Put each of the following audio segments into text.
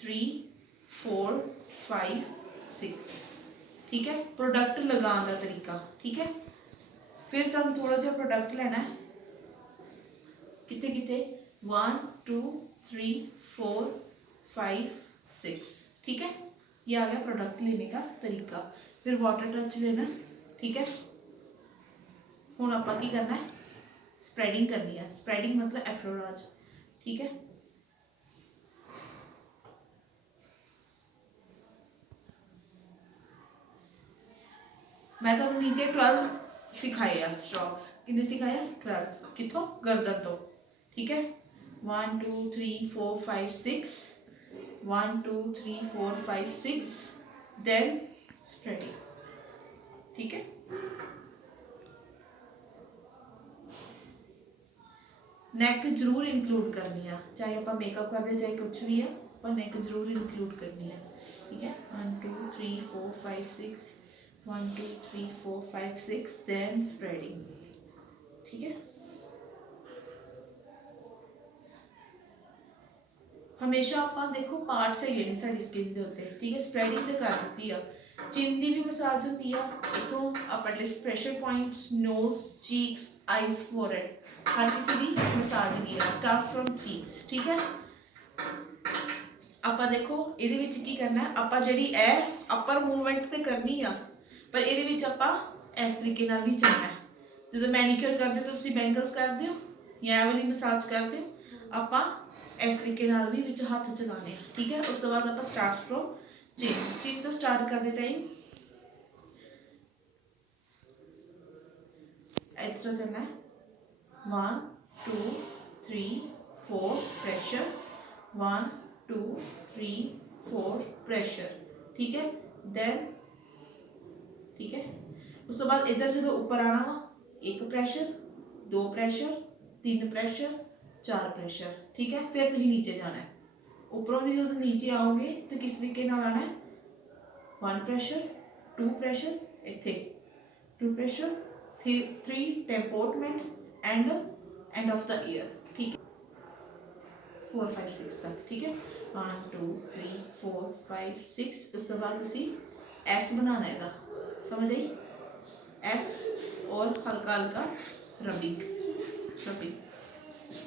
3 4 5 6। ठीक है, प्रोडक्ट लगाने का तरीका। ठीक है, फिर तुम थोड़ा जिहा प्रोडक्ट लेना है, कितने कितने 1 2 3 4 5 6। ठीक है, ये आ गया प्रोडक्ट लेने का तरीका। फिर वाटर टच लेना। ठीक है, हुण आपां की करना है, स्प्रैडिंग करनी है। स्प्रैडिंग मतलब एफ्रोराज। ठीक है, मैं तो नीचे 12 सिखाए स्ट्रोक्स। कितने सिखाया? 12। कितों? गर्दन तो। ठीक है, 1 2 3 4 5 6, 1 2 3 4 5 6, देन स्प्रेडिंग। ठीक है, नैक जरूर इंक्लूड करनी है, चाहे आप मेकअप करते चाहे कुछ भी है, पर नैक जरूर इंक्लूड करनी है। ठीक है, 1 2 3 4 5 6, 1 2 3 4 5 6, देन स्प्रेडिंग। ठीक है, हमेशा आप देखो पार्ट्स है नहीं साड़ी स्किन के उत्ते। ठीक है, स्प्रैडिंग तो कर दी है, चिन की भी मसाज होती है। इतों upper lips, pressure points, nose, cheeks, eyes, forehead, हर किसी की मसाज की है। Starts from cheeks. ठीक है, आप देखो ये की करना है, आप जी अपर मूवमेंट तो करनी है, पर ये आप इस तरीके भी चलना है। जो मैनीक्योर करते हो तो बैंगल्स करते हो या वाली मसाज करते हो, आप इस तरीके भी विच हाथ चलाने। ठीक है, उस तो बाद आप स्टार्ट फ्रॉम चिन। चिन तो स्टार्ट करते टाइम इस तरह चलना है, 1 2 3 4 प्रेशर, 1 2 3 4 प्रेशर। ठीक है, देन ठीक है, उस तो बाद इधर जो ऊपर आना वा, 1 प्रेशर, 2 प्रेशर, 3 प्रेशर, 4 प्रेशर। ठीक है, फिर तुम नीचे जाना है। उपरों की जो नीचे आओगे तो किस तरीके आना है, 1 प्रेशर, 2 प्रेशर, इतने 2 प्रेशर, 3 टेम्पोर्टमेंट and end of the ear. ठीक है, 4 5 6 तक। ठीक है, 1 2 3 4 5 6। उस तो बाद एस बनाना है, समझ आई? एस और हल्का हल्का रबिंग रबिंग।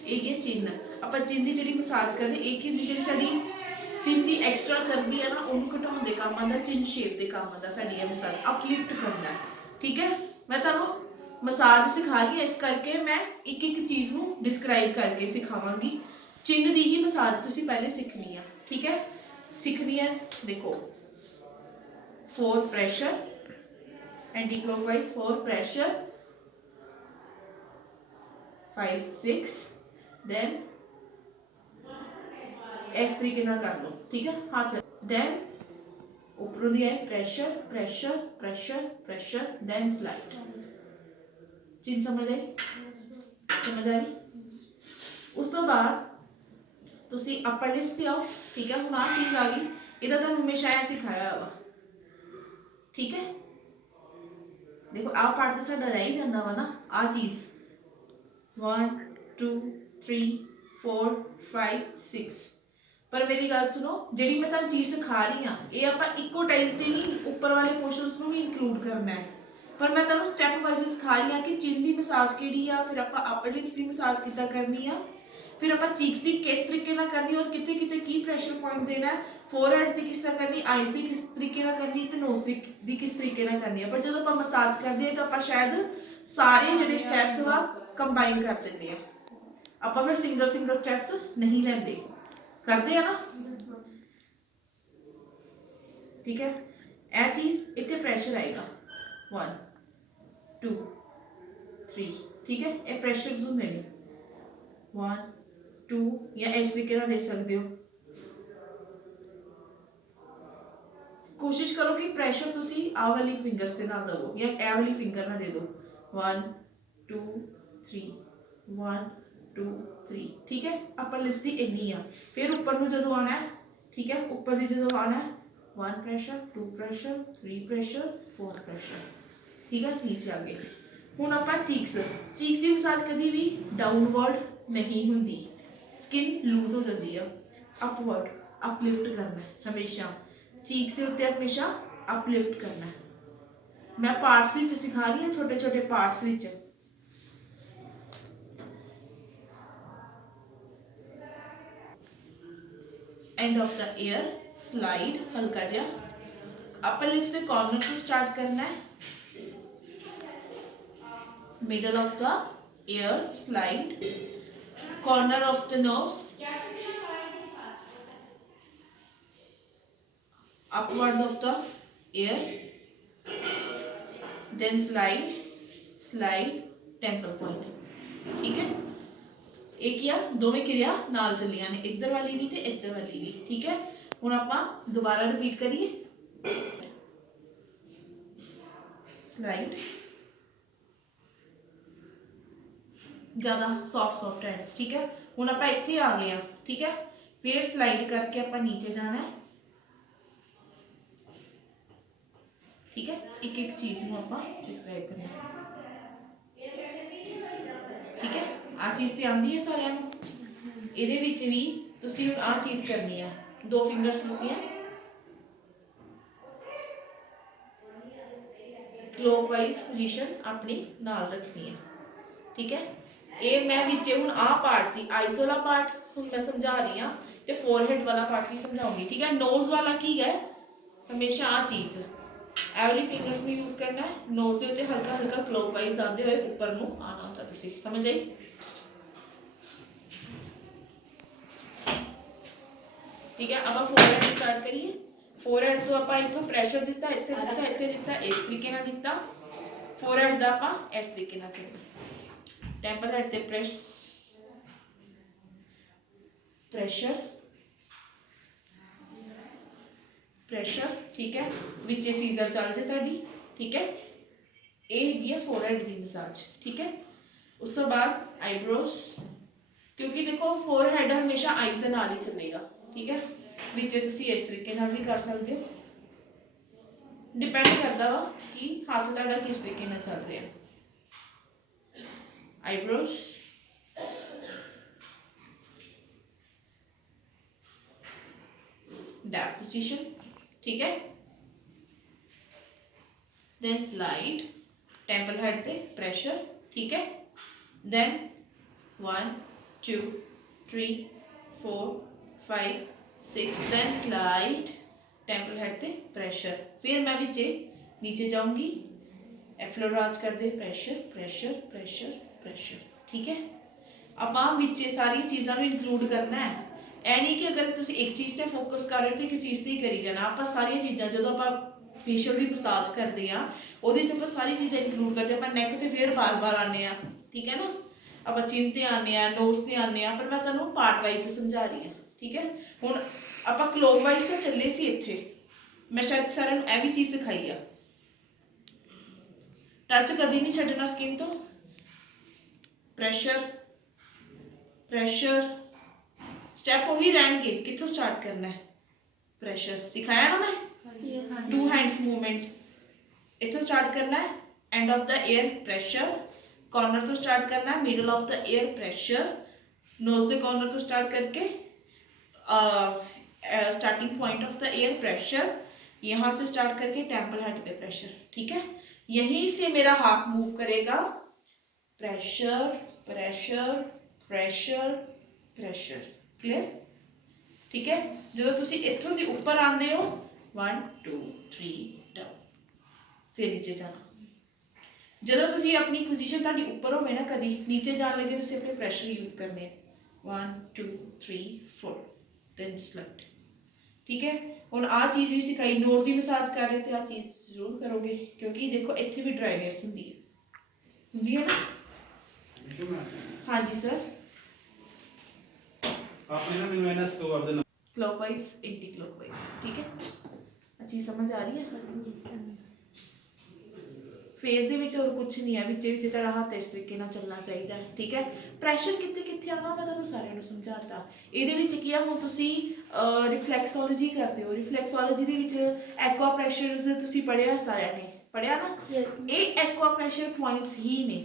ये चिन्ह आप चिन्ह की जी मसाज करते, एक ही जी साड़ी चिन्ह की एक्सट्रा चर्बी है ना, उन्होंने घटाने के काम आता, चिन्ह शेप के काम आता साड़ी मसाज अपलिफ्ट करना है। ठीक है, मैं तुहानू मसाज सिखा रही हूँ, इस करके मैं एक एक चीज़ को डिस्क्राइब करके सिखावांगी। चिन्ह की ही मसाज तुसीं पहले सीखनी है। ठीक है, सीखनी है। देखो 4 pressure, anti clockwise 4 pressure, 5 6, then इस तरीके ना कर लो। ठीक है, हाथ देन ऊपर दी है pressure pressure pressure pressure, then slide. चीज समझ आई? समझ आ रही? उस तो बाद तुसी अपर लिप्स ते आओ। ठीक है, हम आ चीज आ गई, इधर तो हमेशा ऐ सिखाया हुआ। ठीक है, देखो आ पार्ट तो साडा रह ही जाता वा ना, आ चीज 1 2 3 4 5 6। पर मेरी गल सुनो, जी मैं तुम चीज़ सिखा रही हाँ, ये आप इको टाइम से नहीं उपर वाले पोर्शनस को भी इंक्लूड करना है, पर मैं तुम स्टैप वाइज सिखा रही हाँ कि चिन की मसाज केड़ी आ, फिर आप अपर लिप्स की मसाज कितना करनी आ, फिर आप चीक्स की किस तरीके करनी और कितने कितने की प्रेशर पॉइंट देना है, फोरहेड की किस तरह करनी, आईज की किस तरीके करनी, तो नोज की किस तरीके करनी है। पर जो आप मसाज करते हैं तो आप शायद सारे जो स्टैप्स वा कंबाइन कर देंगे हैं, आप फिर सिंगल सिंगल स्टैप्स नहीं लेंगे, करते हैं ना। ठीक है, यह चीज इतने प्रेशर आएगा 1 2 3। ठीक है, ये प्रेशर होंगे ने 1 2, या इस तरीके दे सकते हो। कोशिश करो कि प्रेशर तुसी आ वाली फिंगर्स से ना दो, या ए वाली फिंगर ना दे दो। 1 2 3 1 2 3। ठीक है, अपर लिप्स की इन्नी आ, फिर ऊपर में जो आना है। ठीक है, ऊपर की जो आना है 1 प्रेशर 2 प्रेशर 3 प्रेशर 4 प्रेशर। ठीक है, नीचे आ गए। हुण आप चीक्स की मसाज कभी भी डाउनवर्ड नहीं होंगी, स्किन लूज हो जाती है, अपवर्ड अपलिफ्ट करना है हमेशा, चीक्स के उत्ते हमेशा अपलिफ्ट करना है। मैं पार्ट्स विच सिखा रही हूँ, छोटे छोटे parts which. And of the year slide, हल्का जा अपर लिप्स के कॉर्नर तो स्टार्ट करना है, middle of the year slide, corner of the nose, upward of the ear, then slide temple point। ठीक है, एक या दोवें क्रिया नाल चलियां ने, इधर वाली भी ते इधर वाली भी। ठीक है, हुण आपां दोबारा रिपीट करिए, स्लाइड, ज़्यादा सॉफ्ट हैंड्स। ठीक है, हुण आपां इत्थे आ गए हैं। ठीक है, फिर स्लाइड करके आपां नीचे जाना है। ठीक है, एक एक चीज़ को आप डिस्क्राइब करना है। ठीक है, आ चीज़ तो आती है सारिਆਂ ਨੂੰ। ਇਹਦੇ ਵਿੱਚ ਵੀ ਤੁਸੀਂ ਹੁਣ ਆ ਚੀਜ਼ ਕਰਨੀ ਆ, 2 ਫਿੰਗਰਸ ਲਿੱਤੀਆਂ, क्लॉकवाइज पोजीशन अपनी नाल रखनी है। ठीक है, ये मैं विचे हुण आ पार्ट सी, आइज वाला पार्ट हुण मैं समझा रही हाँ, तो फोरहेड वाला पार्ट भी समझाऊंगी। ठीक है, नोज वाला की है हमेशा आ चीज़ एवली फिंगर्स में यूज करना है, नोज के उत्ते हल्का हल्का क्लॉकवाइज आते हुए ऊपर नूं आना होता, तुसीं समझ आई। ठीक है, अब आप फोरहेड स्टार्ट करिए। फोरहेड तो आप इतों प्रैशर दिता, इत्थे दिता, इत्थे दिता, इस तरीके नाल दिता। फोरहेड दा आप इस तरीके नाल करना, टेंपल हेड ते प्रेस, प्रैशर प्रैशर। ठीक है, विचे सीजर चल जाए तुहाडी। ठीक है, ये हैगी है फोरहेड की मसाज। ठीक है, उस तो बाद आईब्रोज, क्योंकि देखो फोरहेड हमेशा आईज के नाल ही चलेगा। ठीक है, विचे तुसीं इस तरीके नाल भी कर सकते हो, डिपेंड करता वा कि हाथ तुहाडा किस तरीके नाल चल रहा है। Eyebrows, dap position. ठीक है, देन स्लाइड, टेंपल हेड पे प्रेशर। ठीक है, then 1 2 3 4 5 6, then slide, temple head पे प्रेशर। फिर मैं विचे नीचे जाऊंगी, एफ्लोराज कर दे, प्रेशर प्रेशर प्रेशर प्रेशर। ठीक है, आप विचे सारी चीज़ों को इंक्लूड करना है। ऐ नहीं कि अगर तुम एक चीज़ से फोकस कर रहे हो तो एक चीज़ से ही करी जाना। आप सारिया चीज़ा जो आप फेशियल की मसाज करते हैं वो सारी चीज़ा इंक्लूड करते, आप नैक तो फिर बार बार आने। ठीक है ना, आप चिन ते आने, नोज ते आने, पर मैं तुहानू पार्ट वाइज समझा रही हूँ। ठीक है, हुण आप क्लॉकवाइज तो चले सी इत्थे, मैं शायद सारिਆਂ ਨੂੰ ਇਹ भी चीज़ सिखाई आ, टच कभी नहीं छड्डना स्किन तो, प्रैशर प्रैशर, स्टैप वही रहणगे, कित्थों स्टार्ट करना है, प्रैशर सिखाया ना मैं, 2 हैंड्स मूवमेंट, इत्थों स्टार्ट करना है, end of the air pressure, corner तो स्टार्ट करना है, middle of the air pressure, nose के कॉर्नर तो स्टार्ट करके starting point of the air pressure, यहाँ से स्टार्ट करके टेंपल हेड पे प्रैशर। ठीक है, यहीं से मेरा हाथ मूव करेगा, pressure pressure pressure pressure. Clear. ठीक है, जो तुसी इत्थों दी ऊपर आंदे हो 1 2 3 डाउन, फिर नीचे जाना। जो तुसी अपनी पोजीशन तुहाडी ऊपर होवे ना, कभी नीचे जान लगे तुसी अपने प्रैशर यूज करने 1 2 3 4, देन स्लाइड। ठीक है, हुण आ चीज़ भी सिखाई, नोज की मसाज कर रहे हो तो आ चीज़ जरूर करोगे, क्योंकि देखो इत्थे भी ड्राइनेस हुंदी है ना। हाँ जी सर, क्लॉकवाइज एंटी क्लॉकवाइज। ठीक है, अच्छी समझ आ रही है। फेस दे विच और कुछ नहीं है, विच विच तेरा हाथ इस तरीके नाल चलना चाहिए। ठीक है, प्रैशर कित्थे कित्थे आना मैं तुहानूं सारिਆਂ ਨੂੰ समझाता। ਇਹਦੇ ਵਿੱਚ ਕੀ ਆ, ਹੁਣ ਤੁਸੀਂ ਰਿਫਲੈਕਸੋਲੋਜੀ ਕਰਦੇ ਹੋ, ਰਿਫਲੈਕਸੋਲੋਜੀ ਦੇ ਵਿੱਚ ਐਕਵਾ ਪ੍ਰੈਸ਼ਰਸ ਤੁਸੀਂ ਪੜ੍ਹਿਆ, ਸਾਰਿਆਂ ਨੇ ਪੜ੍ਹਿਆ ਨਾ। ਇਹ ਐਕਵਾ ਪ੍ਰੈਸ਼ਰ ਪੁਆਇੰਟਸ ਹੀ ਨੇ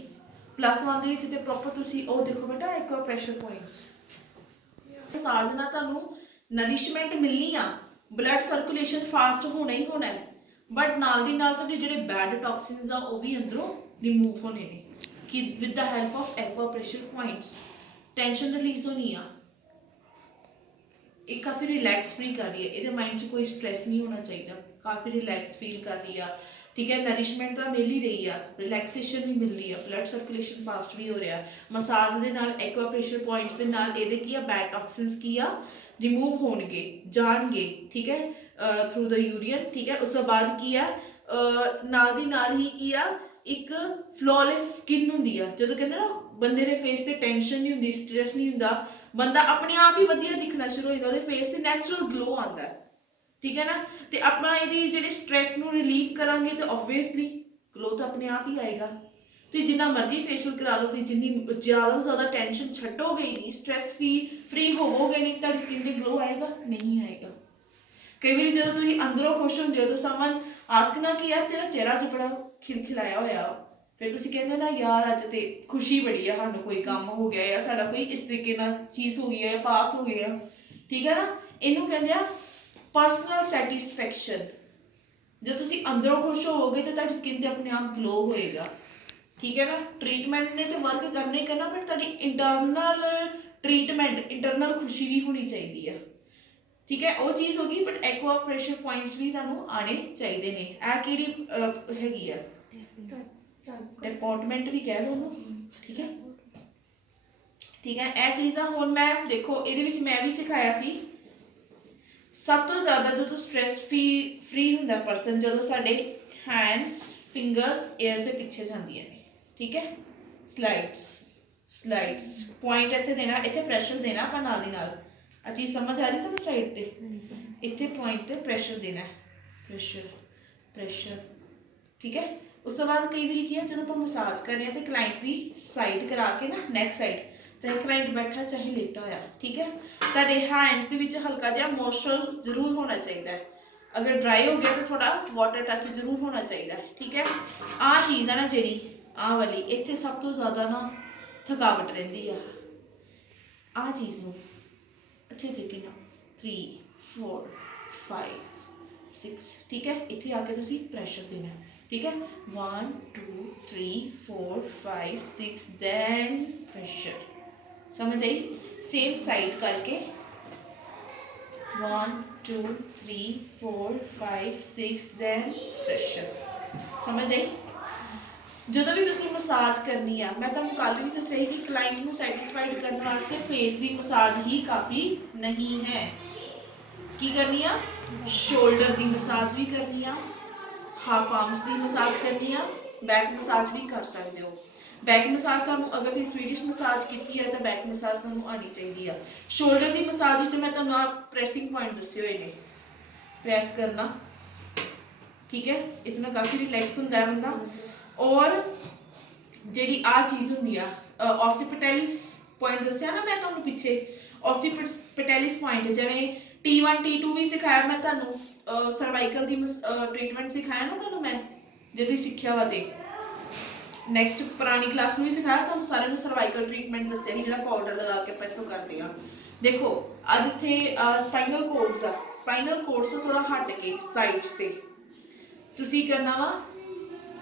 +1 ਦੇ ਵਿੱਚ, ਤੇ ਪ੍ਰੋਪਰ ਤੁਸੀਂ ਉਹ ਦੇਖੋ ਬੇਟਾ ਐਕਵਾ ਪ੍ਰੈਸ਼ਰ ਪੁਆਇੰਟਸ। ਮਸਾਜ ਨਾਲ ਤੁਹਾਨੂੰ ਨਰਿਸ਼ਮੈਂਟ ਮਿਲਣੀ ਆ, ਬਲੱਡ ਸਰਕੂਲੇਸ਼ਨ ਫਾਸਟ ਹੋਣਾ ਹੀ ਹੋਣਾ ਹੈ, ਬਟ ਨਾਲ ਦੀ ਨਾਲ ਸਾਡੇ ਜਿਹੜੇ ਬੈਡ ਟੌਕਸਿਨਸ ਆ ਉਹ ਵੀ ਅੰਦਰੋਂ ਰਿਮੂਵ ਹੋਣੇ ਨੇ ਕਿ with the help of acupressure points. Tension release ਹੋਣੀ ਆ, ਇਹ ਕਾਫੀ ਰਿਲੈਕਸ ਫੀਲ ਕਰ ਰਹੀ ਹੈ, ਇਹਦੇ ਮਾਈਂਡ 'ਚ ਕੋਈ ਸਟ੍ਰੈਸ ਨਹੀਂ ਹੋਣਾ ਚਾਹੀਦਾ, ਕਾਫੀ ਰਿਲੈਕਸ ਫੀਲ ਕਰ ਰਹੀ ਆ, ਠੀਕ ਹੈ। ਨਰਿਸ਼ਮੈਂਟ ਤਾਂ ਮਿਲ ਹੀ ਰਹੀ ਆ, ਰਿਲੈਕਸੇਸ਼ਨ ਵੀ ਮਿਲ ਰਹੀ ਆ, ਬਲੱਡ ਸਰਕੂਲੇਸ਼ਨ ਫਾਸਟ ਵੀ ਹੋ ਰਿਹਾ। ਮਸਾਜ ਦੇ ਨਾਲ ਐਕਵਾ ਪ੍ਰੈਸ਼ਰ ਪੁਆਇੰਟਸ ਦੇ ਨਾਲ ਇਹਦੇ ਕੀ ਆ, ਬੈਡ ਟੌਕਸਿਨਸ ਕੀ ਆ, ਰਿਮੂਵ ਹੋਣਗੇ, ਜਾਣਗੇ, ਠੀਕ ਹੈ, ਥਰੂ ਦਾ ਯੂਰੀਨ, ਠੀਕ ਹੈ। ਉਸ ਤੋਂ ਬਾਅਦ ਕੀ ਆ, ਨਾਲ ਦੀ ਨਾਲ ਹੀ ਕੀ ਆ, ਇੱਕ ਫਲॉलेस ਸਕਿਨ ਹੁੰਦੀ ਆ। ਜਦੋਂ ਕਹਿੰਦੇ ਨਾ ਬੰਦੇ ਦੇ ਫੇਸ ਤੇ ਟੈਨਸ਼ਨ ਨਹੀਂ ਹੁੰਦੀ, ਸਟ੍ਰੈਸ ਨਹੀਂ ਹੁੰਦਾ, ਬੰਦਾ ਆਪਣੇ ਆਪ ਹੀ ਵਧੀਆ ਦਿਖਣਾ ਸ਼ੁਰੂ ਹੋ ਜਾਂਦਾ, ਉਹਦੇ ਫੇਸ ਤੇ ਨੈਚੁਰਲ ਗਲੋ ਆਉਂਦਾ ਹੈ, ਠੀਕ ਹੈ ਨਾ। ਤੇ ਆਪਾਂ ਇਹਦੀ ਜਿਹੜੇ ਸਟ੍ਰੈਸ ਨੂੰ ਰਿਲੀਵ ਕਰਾਂਗੇ ਤੇ ਆਬਵੀਅਸਲੀ ਗਲੋ ਤਾਂ ਆਪਣੇ ਆਪ ਹੀ ਆਏਗਾ। ਤੁਸੀਂ ਜਿੰਨਾ ਮਰਜ਼ੀ ਫੇਸ਼ੀਅਲ ਕਰਾ ਲਓ, ਤੁਸੀਂ ਜਿੰਨੀ ਜ਼ਿਆਦਾ ਤੋਂ ਜ਼ਿਆਦਾ ਟੈਨਸ਼ਨ ਛੱਡੋਗੇ ਹੀ ਨਹੀਂ, ਸਟ੍ਰੈਸ ਫ੍ਰੀ ਹੋਵੋਗੇ ਨਹੀਂ, ਤੁਹਾਡੀ ਸਕਿਨ ਤੇ ਗਲੋ ਆਏਗਾ ਨਹੀਂ ਆਏਗਾ। ਕਈ ਵਾਰੀ ਜਦੋਂ ਤੁਸੀਂ ਅੰਦਰੋਂ ਖੁਸ਼ ਹੁੰਦੇ ਹੋ ਤਾਂ ਸਮਨ ਆਸਕ ਨਾ ਕਿ ਯਾਰ ਤੇਰਾ ਚਿਹਰਾ ਅੱਜ ਬੜਾ ਖਿਲਖਿਲਾਇਆ ਹੋਇਆ, ਫਿਰ ਤੁਸੀਂ ਕਹਿੰਦੇ ਨਾ ਯਾਰ ਅੱਜ ਤੇ ਖੁਸ਼ੀ ਬੜੀ ਆ, ਸਾਨੂੰ ਕੋਈ ਕੰਮ ਹੋ ਗਿਆ ਜਾਂ ਸਾਡਾ ਕੋਈ ਇਸ ਤਰੀਕੇ ਨਾਲ ਚੀਜ਼ ਹੋ ਗਈ ਹੈ, ਪਾਸ ਹੋ ਗਿਆ, ਠੀਕ ਹੈ ਨਾ। ਇਹਨੂੰ ਕਹਿੰਦੇ ਆ ਪਰਸਨਲ ਸੈਟੀਸਫੈਕਸ਼ਨ। ਜੇ ਤੁਸੀਂ ਅੰਦਰੋਂ ਖੁਸ਼ ਹੋਵੋਗੇ ਤਾਂ ਤੁਹਾਡੀ ਸਕਿਨ ਤੇ ਆਪਣੇ ਆਪ ਗਲੋ ਹੋਏਗਾ, ਠੀਕ ਹੈ ਨਾ। ਟ੍ਰੀਟਮੈਂਟ ਨੇ ਤੇ ਵਰਕ ਕਰਨਾ ਹੀ ਕਰਨਾ, ਪਰ ਤੁਹਾਡੀ ਇੰਟਰਨਲ ਟ੍ਰੀਟਮੈਂਟ, ਇੰਟਰਨਲ ਖੁਸ਼ੀ ਵੀ ਹੋਣੀ ਚਾਹੀਦੀ ਹੈ, ਠੀਕ ਹੈ। ਉਹ ਚੀਜ਼ ਹੋ ਗਈ, ਬਟ ਐਕਵਾ ਪ੍ਰੈਸ਼ਰ ਪੁਆਇੰਟਸ ਵੀ ਤੁਹਾਨੂੰ ਆਣੇ ਚਾਹੀਦੇ ਨੇ। ਇਹ ਕਿਹੜੀ ਹੈਗੀ ਆ, ਡਿਪਾਰਟਮੈਂਟ ਵੀ ਕਹਿ ਲਓ ਉਹਨੂੰ, ਠੀਕ ਹੈ, ਠੀਕ ਹੈ। ਇਹ ਚੀਜ਼ਾਂ ਹੁਣ ਮੈਂ ਦੇਖੋ ਇਹਦੇ ਵਿੱਚ ਮੈਂ ਵੀ ਸਿਖਾਇਆ ਸੀ। ਸਭ ਤੋਂ ਜ਼ਿਆਦਾ ਜਦੋਂ ਸਟ੍ਰੈਸ ਫ੍ਰੀ ਹੁੰਦਾ ਪਰਸਨ, ਜਦੋਂ ਸਾਡੇ ਹੈਂਡਸ, ਫਿੰਗਰਸ ਏਅਰਸ ਦੇ ਪਿੱਛੇ ਜਾਂਦੀਆਂ ਨੇ, ਠੀਕ ਹੈ। ਸਲਾਈਡਸ ਪੁਆਇੰਟ ਇੱਥੇ ਦੇਣਾ, ਇੱਥੇ ਪ੍ਰੈਸ਼ਰ ਦੇਣਾ ਆਪਾਂ ਨਾਲ ਦੀ ਨਾਲ। ਆ ਚੀਜ਼ ਸਮਝ ਆ ਰਹੀ ਤੁਹਾਨੂੰ ਸਾਈਡ ਤੇ, ਇੱਥੇ ਪੁਆਇੰਟ ਤੇ ਪ੍ਰੈਸ਼ਰ ਦੇਣਾ, ਪ੍ਰੈਸ਼ਰ, ਠੀਕ ਹੈ। ਉਸ ਤੋਂ ਬਾਅਦ ਕਈ ਵਾਰੀ ਕੀ ਹੈ, ਜਦੋਂ ਆਪਾਂ ਮਸਾਜ ਕਰ ਰਹੇ ਹਾਂ ਤੇ ਕਲਾਇੰਟ ਦੀ ਸਾਈਡ ਕਰਾ ਕੇ ਨਾ, ਨੈਕ ਸਾਈਡ, ਚਾਹੇ ਕਲਾਇੰਟ ਬੈਠਾ ਚਾਹੇ ਲੇਟਾ ਹੋਇਆ, ਠੀਕ ਹੈ, ਤੁਹਾਡੇ ਹੈਂਡਸ ਦੇ ਵਿੱਚ ਹਲਕਾ ਜਿਹਾ ਮੋਇਸਚਰ ਜ਼ਰੂਰ ਹੋਣਾ ਚਾਹੀਦਾ ਹੈ। ਅਗਰ ਡਰਾਈ ਹੋ ਗਿਆ ਤਾਂ ਥੋੜਾ ਵਾਟਰ ਟੱਚ ਜ਼ਰੂਰ ਹੋਣਾ ਚਾਹੀਦਾ ਹੈ, ਠੀਕ ਹੈ। ਆਹ ਚੀਜ਼ ਆ ਨਾ ਜਿਹੜੀ ਆਹ ਵਾਲੀ, ਇੱਥੇ ਸਭ ਤੋਂ ਜ਼ਿਆਦਾ ਨਾ ਥਕਾਵਟ ਰਹਿੰਦੀ ਆ। ਆਹ ਚੀਜ਼ ਨੂੰ ਅੱਛੇ ਤਰੀਕੇ ਨਾਲ 3 4 5 6, ਠੀਕ ਹੈ। ਇੱਥੇ ਆ ਕੇ ਤੁਸੀਂ ਪ੍ਰੈਸ਼ਰ ਦੇਣਾ, ਠੀਕ ਹੈ। 1 2 3 4 5 6 ਦੈਨ ਪ੍ਰੈਸ਼ਰ, समझ आई। सेम साइड करके 1 2 3 4 5 6 दैन प्रेशर, समझ आई। ਜਦੋਂ ਵੀ ਤੁਸੀਂ ਮਸਾਜ ਕਰਨੀ ਆ, ਮੈਂ ਤੁਹਾਨੂੰ ਕੱਲ ਵੀ ਦੱਸਿਆ ਕਿ ਕਲਾਇੰਟ ਨੂੰ ਸੈਟੀਸਫਾਈਡ ਕਰਨ ਵਾਸਤੇ ਫੇਸ ਦੀ ਮਸਾਜ ਹੀ ਕਾਫੀ ਨਹੀਂ ਹੈ। ਕੀ ਕਰਨੀ ਆ, ਸ਼ੋਲਡਰ ਦੀ ਮਸਾਜ ਵੀ ਕਰਨੀ ਆ, ਹਾਫ ਆਰਮਸ ਦੀ ਮਸਾਜ ਕਰਨੀ ਆ, ਬੈਕ ਮਸਾਜ ਵੀ ਕਰ ਸਕਦੇ ਹੋ। बैक मसाज ਤੁਹਾਨੂੰ अगर ਤੁਸੀਂ स्वीडिश मसाज की है तो बैक मसाज ਤੁਹਾਨੂੰ आनी चाहिए। शोल्डर की मसाज ਵਿੱਚ मैं ਤੁਹਾਨੂੰ प्रेसिंग पॉइंट दसे हुए ने, प्रेस करना, ठीक है। इतना काफ़ी रिलैक्स होंगे बंदा। और जी आ चीज़ होंगी ऑसिपिटैलिस पॉइंट दसिया ना मैं ਤੁਹਾਨੂੰ पिछे, ऑसिपिटैलिस पॉइंट जिमें T1 T2 भी सिखाया मैं ਤੁਹਾਨੂੰ, सर्वाइकल की ट्रीटमेंट सिखाया ना ਤੁਹਾਨੂੰ मैं, जो सीखा वा तो नैक्सट पुरानी क्लास में भी सिखाया, तो सारे सर्वाइकल ट्रीटमेंट दसिया कि जो पाउडर लगा के आप इतों करते हैं। देखो अज इतने स्पाइनल कोड्स आ, स्पाइनल कोड्स तो थोड़ा हट के साइड्स से तुसी करना वा,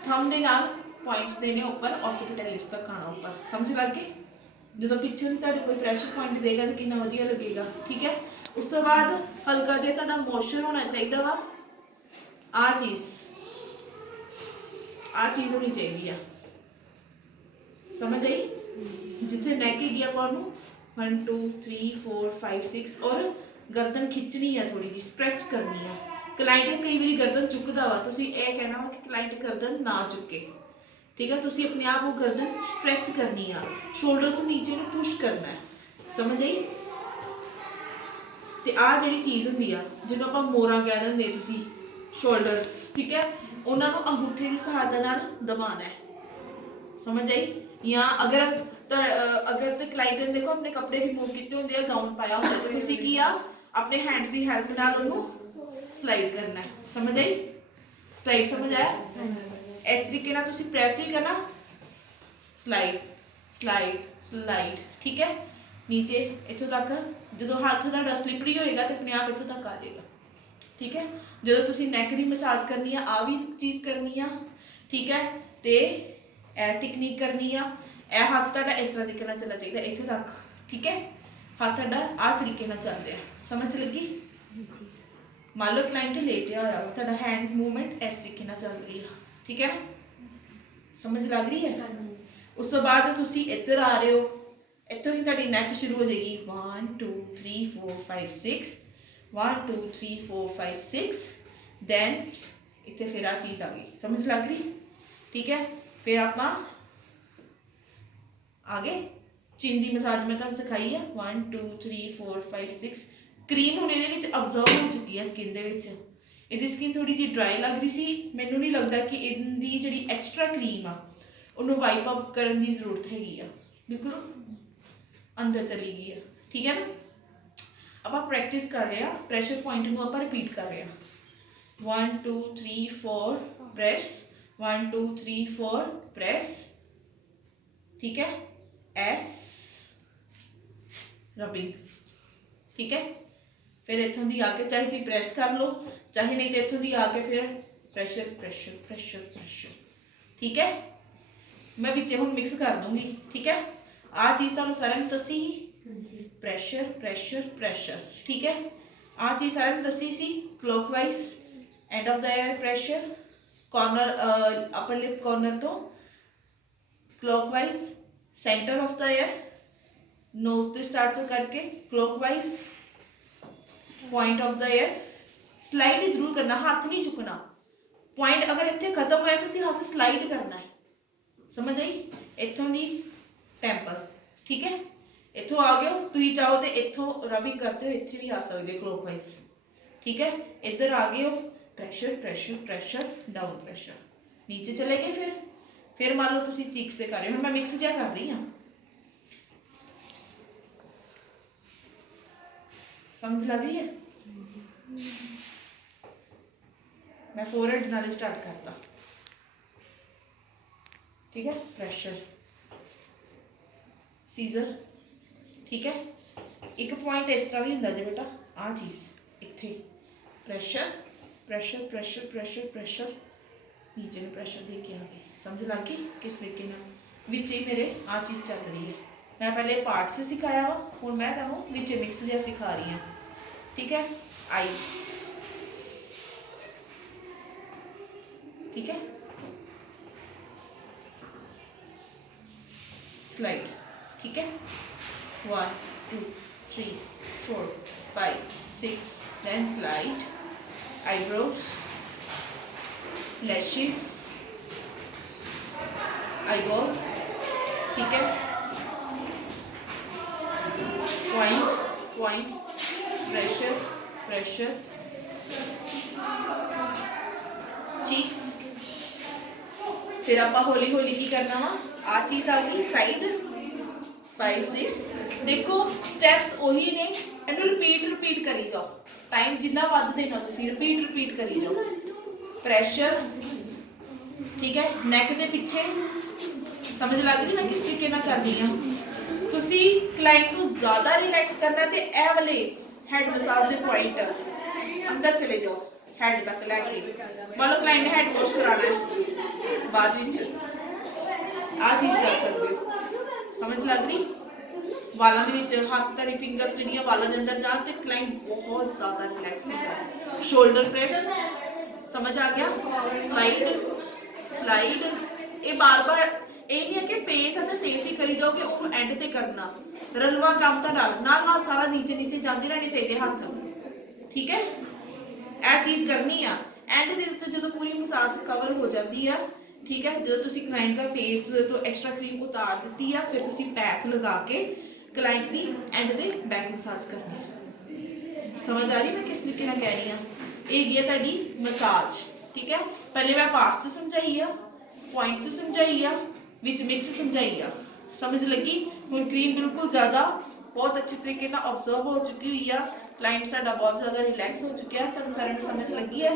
थंब दे नाल पॉइंट्स देने ऊपर, ऑसिपिटैलिस तक आना ऊपर, समझ लग गए। जो पिछों भी तुहाडे कोई प्रैशर पॉइंट देगा तो कितना वधिया लगेगा, ठीक है। उस तो बाद हल्का जिहा तुहाडा मोशन होना चाहिए वा, आ चीज़ होनी चाहिए, समझ आई। जिथे नैक हैगी आप 1 2 3 4 5 6, और गर्दन खिंचनी है, थोड़ी जी स्ट्रैच करनी है। क्लाइंट कई बार गर्दन चुकता वा, तुसीं यह कहना वा कि क्लाइंट गर्दन ना चुके, ठीक है। तुसीं अपने आप वो गर्दन स्ट्रैच करनी है, शोल्डर्स को नीचे में पुश करना है, समझ आई। तो आ जी चीज़ होंगी आ जिन्होंने आप मोरा कह देंगे, तुसीं शोल्डर्स, ठीक है, उन्होंने अंगूठे की सहायता नाल दबाना है, समझ आई। या अगर तो क्लाइंट ने देखो अपने कपड़े रिमूव किए होंगे, गाउन पाया होंगे, तो तुसीं की आ अपने हैंड्स की हेल्प नाल उन्होंने स्लाइड करना है, समझ आई। स्लाइड समझ आया। इस तरीके नाल तुसीं प्रेस भी करना, स्लाइड स्लाइड स्लाइड, ठीक है। नीचे इत्थों तक जो हथ तुहाडा स्लिपरी होएगा तो अपने आप इत्थों तक आ जाएगा। ठीक है, जो तुसीं नैक की मसाज करनी है आ भी चीज़ करनी है। ठीक है, तो यह टेक्निक करनी आ, यह हाथ तुहाडा इस तरह तरीके नाल चलना चाहिए इत्थों तक। ठीक है, हाथ तुहाडा आ तरीके नाल चल रहा, समझ लगी। मान लो क्लाइंट लेटिया होया तुहाडा हैंड मूवमेंट इस तरीके नाल चल रही है। ठीक है, समझ लग रही है। उस तो बाद तुसीं इधर आ रहे हो, इत्थों ही तुहाडी नैक शुरू हो जाएगी 1 2 3 4 5 6 1 2 3 4 5 6 दैन इतने फिर आ चीज़ आ गई, समझ लग रही। ठीक है, फिर आप आगे चिन की मसाज मैं तुहानूं सिखाई है 1 2 3 4 5 6 क्रीम हुण इहदे विच अब्जॉर्ब हो चुकी है स्किन दे विच। इहदी स्किन थोड़ी जी ड्राई लग रही सी, मैनूं नहीं लगता कि इहदी जिहड़ी एक्सट्रा क्रीम आ उन्होंने वाइप अप करने की जरूरत हैगी आ, बिल्कुल अंदर चली गई है। ठीक है ना, आप प्रैक्टिस कर रहे हैं, प्रेशर पॉइंट को आप रिपीट कर रहे हैं 1 2 3 4 प्रेस 1 2 3 4 प्रेस। ठीक है, एस रबिंग। ठीक है, फिर इत्थों दी आके चाहे तुम प्रेस कर लो चाहे नहीं तो इत्थों दी आके फिर प्रेशर प्रेशर प्रेशर प्रेशर। ठीक है, मैं विच हुण मिक्स कर दूंगी। ठीक है, आ चीज़ तुहानूं सारिआं नूं दसी ही प्रेशर प्रेशर प्रेशर। ठीक है, आ चीज़ सारिआं नूं दसी सी clockwise end of the air pressure corner upper lip corner तो clockwise centre of the air nose से स्टार्ट तो करके clockwise point of the air. Slide जरूर करना, हाथ नहीं चुकना। पॉइंट अगर इत्थे खत्म होया तो हाथ स्लाइड करना है, समझ आई। इत्थों दी टेंपल। ठीक है, इत्थों आ गए हो तुम चाहो तो इत्थों रबिंग करते हो इत्थे भी आ सकते क्लॉकवाइज। ठीक है, इधर आ गए हो pressure pressure pressure down pressure नीचे चले गए। फिर मान लो तुम चीक से कर रहे हो, मैं मिक्स जहा कर रही हाँ, समझ लग रही है। मैं फोरहेड नाल स्टार्ट करता। ठीक है, प्रेशर सीजर। ठीक है, एक पॉइंट इस तरह भी होंगे जी बेटा, आ चीज़ इत्थे pressure pressure pressure pressure pressure नीचे में प्रेशर दे के आ गए, समझ लग गई किस तरीके विच ही मेरे आ चीज़ चल रही है। मैं पहले पार्ट से सिखाया वा, हूँ मैं तुहानूं विच मिक्स जहा सिखा रही हूँ। ठीक है, आइस। ठीक है, स्लाइड। ठीक है, 1 2 3 4 5 6 then slide, eyebrows, lashes, eyeball। ठीक है, point point pressure pressure cheeks. फिर आप हौली हौली की करना वा, आ चीज़ आ गई साइड 5 6। देखो स्टैप्स उही ने, इन्हू रिपीट करी जाओ, टाइम जिन्ना वध देना तुसीं रिपीट करी जाओ। प्रेशर। ठीक है, नैक के पिछे समझ लग रही मैं किस तरीके नाल कर रही हाँ। तुसीं क्लाइंट को ज़्यादा रिलैक्स करना तो यह वाले हैड मसाज के पॉइंट अंदर चले जाओ हैड तक लैके। मान लो क्लाइंट ने हैड वॉश कराना है बाद विच आ चीज़ कर सकते हो, समझ लग रही। वालों के विच हाथ तारी फिंगर्स जिहड़ियां वालों के अंदर जान तो क्लाइंट बहुत ज़्यादा रिलैक्स होता है। शोल्डर प्रेस समझ आ गया, स्लाइड स्लाइड। ये बार बार ये नहीं है कि फेस है तो फेस ही करी जाओ कि उन्होंने एंड ते करना, रलवा काम तो नाल सारा नीचे नीचे जाते रहने चाहिए हाथ। ठीक है, यह चीज़ करनी आ एंड के जो पूरी मसाज कवर हो जाती है। ठीक है, जो तुम क्लाइंट का फेस तो एक्सट्रा क्रीम उतार दी है फिर तुम पैक लगा के क्लाइंट की एंड दे बैक मसाज करनी है। समझ आ रही मैं किस तरीके नाल कह रही हाँ। ये है तुहाडी मसाज। ठीक है, पहले मैं पार्ट्स से समझाई है, पॉइंट्स से समझाई है, विच मिक्स समझाई है, समझ लगी। हुण क्रीम बिल्कुल ज़्यादा बहुत अच्छे तरीके नाल ऑब्जर्व हो चुकी हुई है, क्लाइंट साडा बहुत ज़्यादा रिलैक्स हो चुका है। तुहानूं सारिआं नूं समझ लगी है?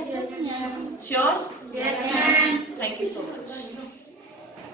Sure? Thank you so much.